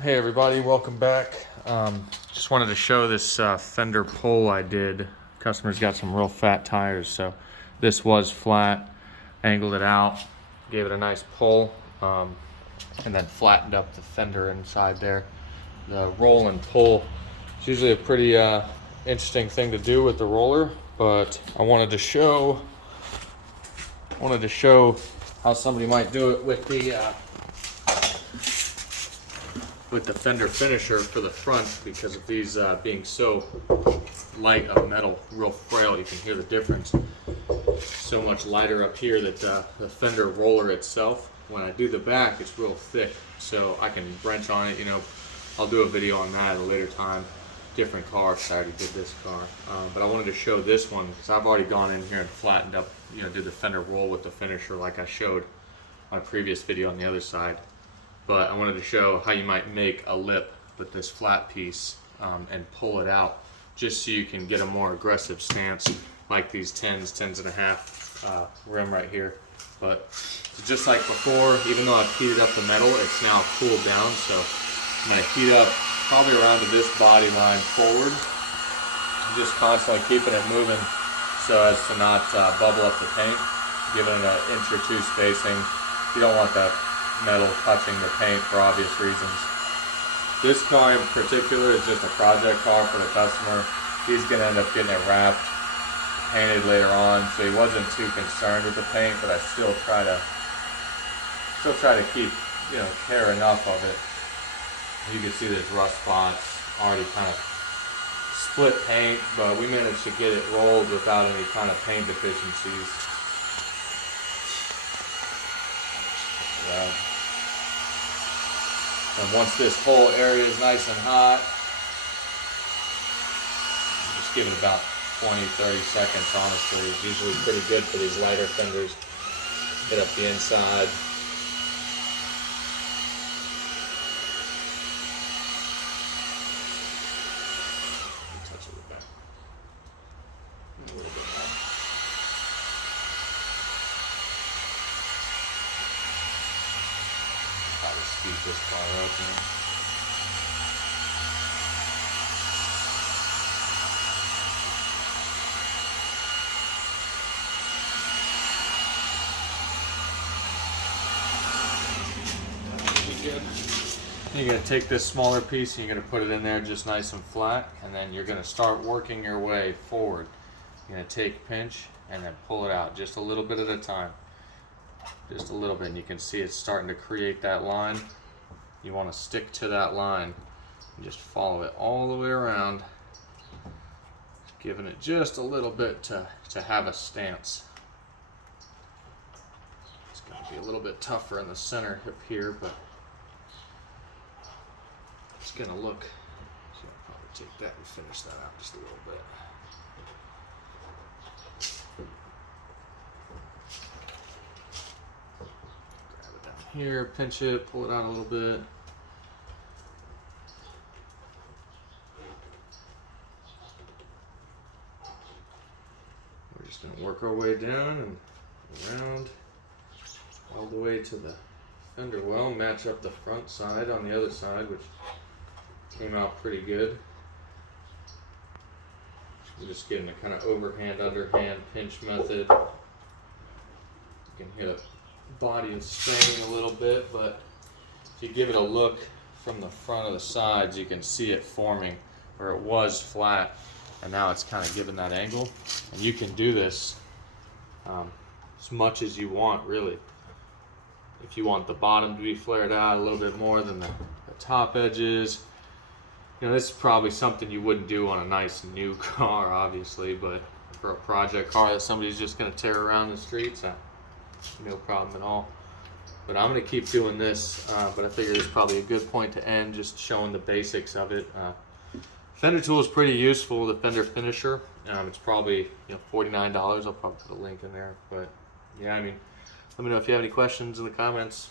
Hey everybody, welcome back. Just wanted to show this fender pull I did. Customer's got some real fat tires, so this was flat. Angled it out, gave it a nice pull, and then flattened up the fender inside there. The roll and pull is usually a pretty interesting thing to do with the roller, but I wanted to show how somebody might do it with the fender finisher for the front, because of these being so light of metal, real frail. You can hear the difference. So much lighter up here that the fender roller itself, when I do the back, it's real thick, so I can wrench on it. I'll do a video on that at a later time. Different car, I already did this car, but I wanted to show this one because I've already gone in here and flattened up, did the fender roll with the finisher like I showed my previous video on the other side. But I wanted to show how you might make a lip with this flat piece and pull it out, just so you can get a more aggressive stance, like these 10s and a half rim right here. But just like before, even though I've heated up the metal, it's now cooled down, so I'm going to heat up probably around to this body line forward, just constantly keeping it moving so as to not bubble up the paint, giving it an inch or two spacing. You don't want that metal touching the paint for obvious reasons. This car in particular is just a project car for the customer. He's going to end up getting it wrapped, painted later on, so he wasn't too concerned with the paint, but I still try to keep, care enough of it. You can see there's rust spots, already kind of split paint, but we managed to get it rolled without any kind of paint deficiencies. And once this whole area is nice and hot, just give it about 20-30 seconds. Honestly, it's usually pretty good for these lighter fenders. Hit up the inside. Touch it back. A little bit more. Probably speed this car up here. You're going to take this smaller piece and you're going to put it in there just nice and flat, and then you're going to start working your way forward. You're going to take pinch and then pull it out just a little bit at a time. Just a little bit, and you can see it's starting to create that line. You want to stick to that line and just follow it all the way around, giving it just a little bit to have a stance. It's going to be a little bit tougher in the center up here, but it's going to look, so I'll probably take that and finish that out just a little bit. Grab it down here, pinch it, pull it out a little bit. We're just going to work our way down and around all the way to the fender well, match up the front side on the other side, which came out pretty good. I'm just getting a kind of overhand, underhand pinch method. You can hit a body is straining a little bit, but if you give it a look from the front of the sides, you can see it forming where it was flat, and now it's kind of giving that angle. And you can do this as much as you want, really. If you want the bottom to be flared out a little bit more than the top edges. This is probably something you wouldn't do on a nice new car, obviously, but for a project car that somebody's just going to tear around the streets, no problem at all. But I'm going to keep doing this, but I figure it's probably a good point to end, just showing the basics of it. Fender tool is pretty useful, the fender finisher. It's probably $49. I'll probably put a link in there. But yeah, let me know if you have any questions in the comments.